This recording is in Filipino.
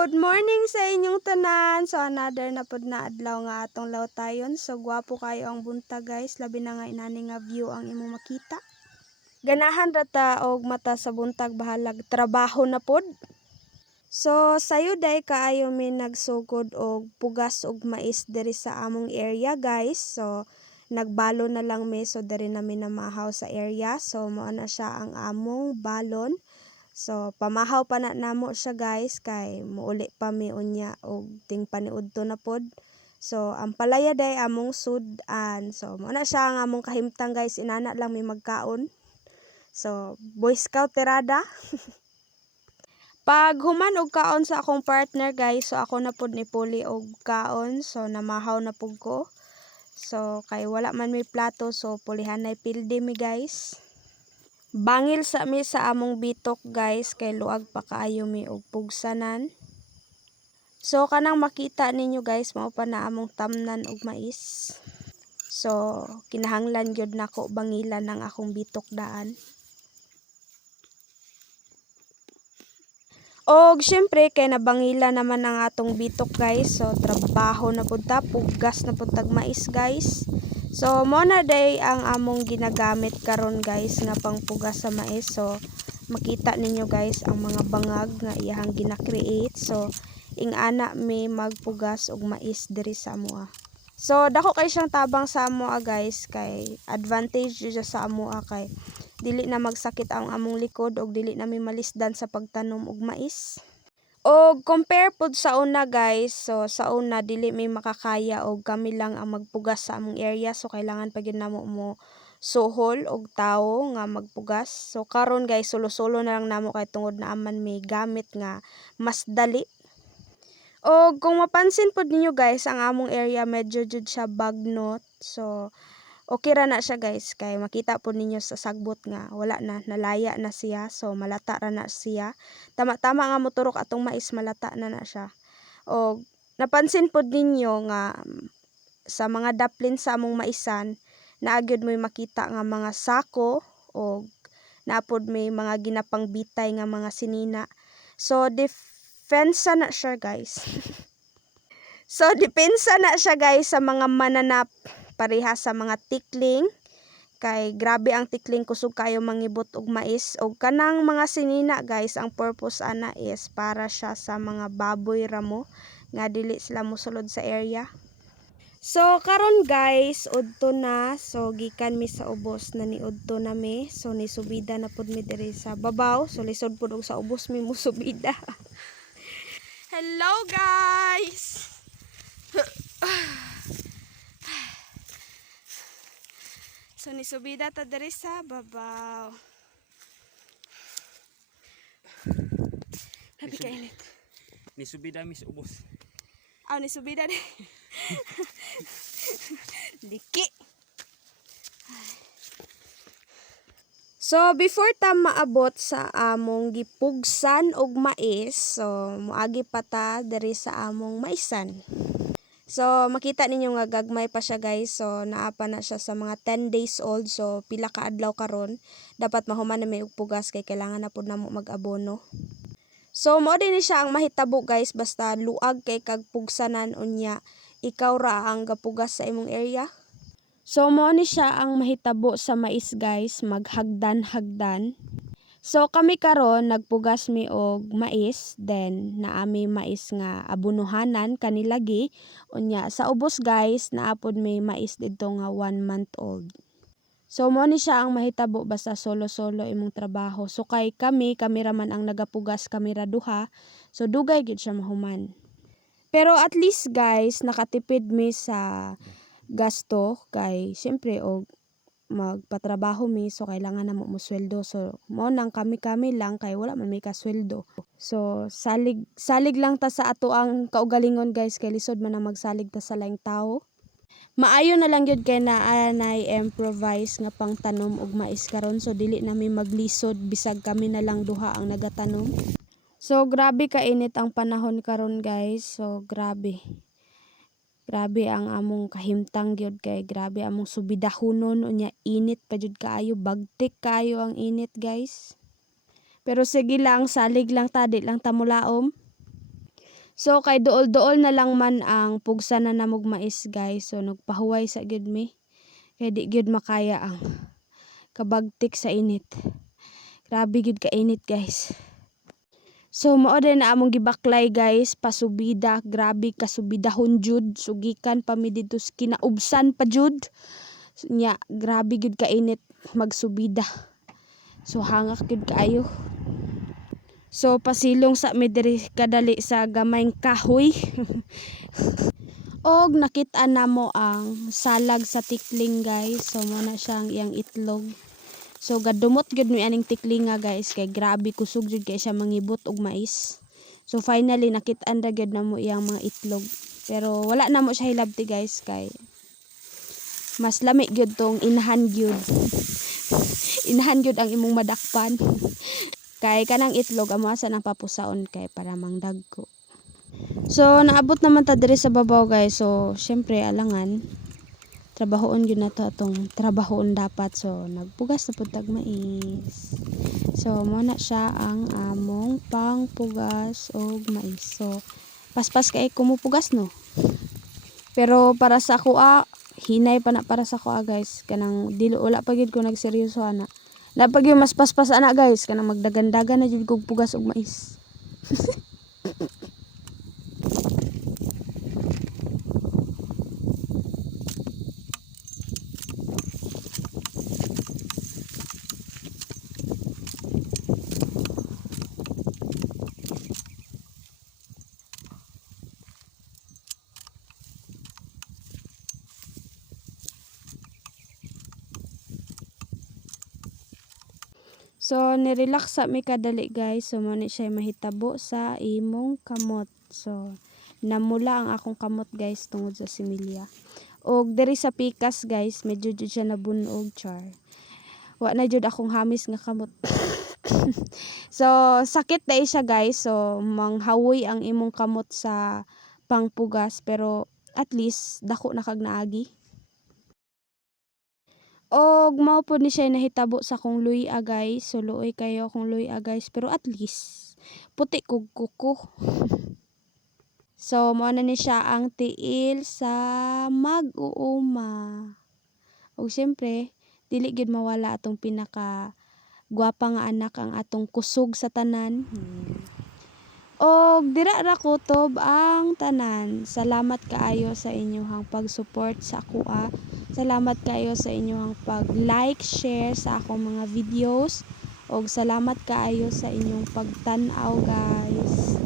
Good morning sa inyong tanan. So another na pud na adlaw nga atong lawtayon. So gwapo kayo ang buntag guys, labi na nga inani nga view ang imong makita. Ganahan rata og mata sa buntag bahalag trabaho na pud. So sayo day kaayo mi nagsugod og pugas og mais diri sa among area guys. So nagbalo na lang mi so diri na mi namahaw sa area. So mao na siya ang among balon. So pamahaw pa na namo siya guys kay muuli pa mi unya og ting paniudto na pod. So ang palaya day among sudan. So mao na siya ang among kahimtang guys, inana lang mi magkaon. So Boy Scout tirada. Pag human og kaon sa akong partner guys, so ako na pud ni puli og kaon. So namahaw na pud ko. So kay wala man may plato so pulihanay pilde mi guys. Bangil sa mi sa among bitok guys kay luag pa kaayo mi og pugsanan. So kanang makita ninyo guys mao pa na among tamnan og mais. So kinahanglan gyud nako bangilan ang akong bitok daan. Og syempre kay nabangila naman ang atong bitok guys. So trabaho na pud ta, pugas na pud tag mais guys. So mo na day ang among ginagamit karon guys nga pangpugas sa mais. So makita ninyo guys ang mga bangag nga iyahang gina-create. So ing-ana mi magpugas og mais diri sa amoa. So dako kay siyang tabang sa amoa guys kay advantage siya sa amoa kay dili na magsakit ang among likod og dili na mi malisdan sa pagtanom og mais. Og compare pod sa una guys, so sa una dili mi makakaya og kami lang ang magpugas sa among area so kailangan pa gyud namo mo suhol og tawo nga magpugas. So karon guys solo-solo na lang namo kay tungod na aman may gamit nga mas dali. Og kung mapansin pod ninyo guys ang among area medyo jud siya bagnot. So okay ra na siya guys kay makita po ninyo sa sagbot nga wala na, nalaya na siya. So malata ra na siya. Tama-tama nga moturok atong mais malata na na siya. O napansin po ninyo nga sa mga daplin sa among maisan naagyod mo makita nga mga sako o naapod may mga ginapangbitay nga mga sinina. So defensa na siya guys. So depensa na siya guys sa mga mananap pareha sa mga tikling kay grabe ang tikling kusog kayo mangibot og mais og kanang mga sinina guys ang purpose ana is para siya sa mga baboy ramo nga dili sila mosulod sa area. So karon guys udto na so gikan mi sa ubos na niudto na mi so nisubida na pud mi diri sa babaw so lisod pud og sa ubos mi musubida. Hello guys. So nisubida ta diri sa babaw. Grabe ka init. Nisubida mis ubos. Nisubida di. Diki. So before ta maabot sa among gipugsan og mais, so moagi pa ta diri sa among maisan. So makita ninyo nga gagmay pa siya guys. So naa pa na siya sa mga 10 days old. So pila ka adlaw karon dapat mahuman na may og pugas kay kailangan na pud namo mag-abono. So mao din siya ang mahitabo guys basta luag kay kag pugsanan unya ikaw ra ang gapugas sa imong area. So mao ni siya ang mahitabo sa mais guys, maghagdan-hagdan. So kami karon nagpugas mi og mais then naami mais nga abunuhanan kanilagi unya sa ubos guys naapod may mais didto nga 1 month old. So mo ni siya ang mahitabo basta solo-solo imong trabaho. So kay kami ra man ang nagapugas kami ra duha. So dugay gid siya mahuman. Pero at least guys nakatipid mi sa gasto kay syempre og magpatrabaho mi so kailangan na mo sweldo so mo nang kami lang kay wala man may kasweldo. So salig lang ta sa ato ang kaugalingon guys kay lisod man na magsalig ta sa laing tao. Maayo na lang gyud kay naa nay improvise nga pangtanom og mais karon so dili na mi maglisod bisag kami na lang duha ang nagatanom. So grabe ka init ang panahon karon guys. So grabe ang among kahimtang gyud kay grabe among subidahonon unya init pa jud kaayo bagtik kaayo ang init guys. Pero sige lang salig lang ta di lang ta mulaom. So kay duol-duol na lang man ang pugsa na namog mais guys. So nagpahuway sa gyud mi. Kay di gyud makaya ang kabagtik sa init. Grabe gyud ka init guys. So mao din na among gibaklay guys, pasubida, grabe kasubidahon jud, sugikan pa mi didto sa kinaubsan pa jud. Nya grabe gyud ka init magsubida. So hangak gyud kaayo. So pasilong sa mi diri kadali sa gamayng kahoy. Og nakit-an namo ang salag sa tikling guys. So mo na siyang iyang itlog. So gadumot gyud mi aning tiklinga guys kay grabe kusog jud kay siya mangibot og mais. So finally nakit-an ra gyud namo iyang mga itlog. Pero wala namo siya hilabti guys kay mas lami gyud tong inahan gyud. Inahan gyud ang imong madakpan. Kay kanang itlog amo asa nang papusaon kay para mangdagko. So naabot naman ta diri sa babaw guys. So syempre alangan trabahoon gyud nato atong trabahoon dapat. So nagpugas na pud tag mais. So mo na siya ang among pangpugas og mais. So paspas kay kumupugas no. Pero para sa ako hinay pa na para sa ako guys. Kanang dili wala pa gyud ko nagseryoso ana. Napag yung mas paspas ana guys kanang magdagan-dagan na jud kog pugas og mais. So nirelax sa mi kadali guys. So mo ni siya mahitabo sa imong kamot. So namula ang akong kamot guys tungod sa similya. Og diri sa pikas guys, medyo jud siya nabunog char. Wa na jud akong hamis nga kamot. So sakit dai siya guys. So manghawoy ang imong kamot sa pangpugas pero at least dako na kag naagi. Og mao pod ni siya nahitabo sa akong luya guys. So luoy kayo akong luya guys pero at least puti kog kuko. So mao na ni siya ang tiil sa mag-uuma. Og syempre dili gid mawala atong pinaka gwapa nga anak ang atong kusog sa tanan. Og dira ra kutob ang tanan. Salamat kaayo sa inyong pag-support sa ako. Salamat kaayo sa inyong pag-like, share sa akong mga videos. Og salamat kaayo sa inyong pagtan-aw guys.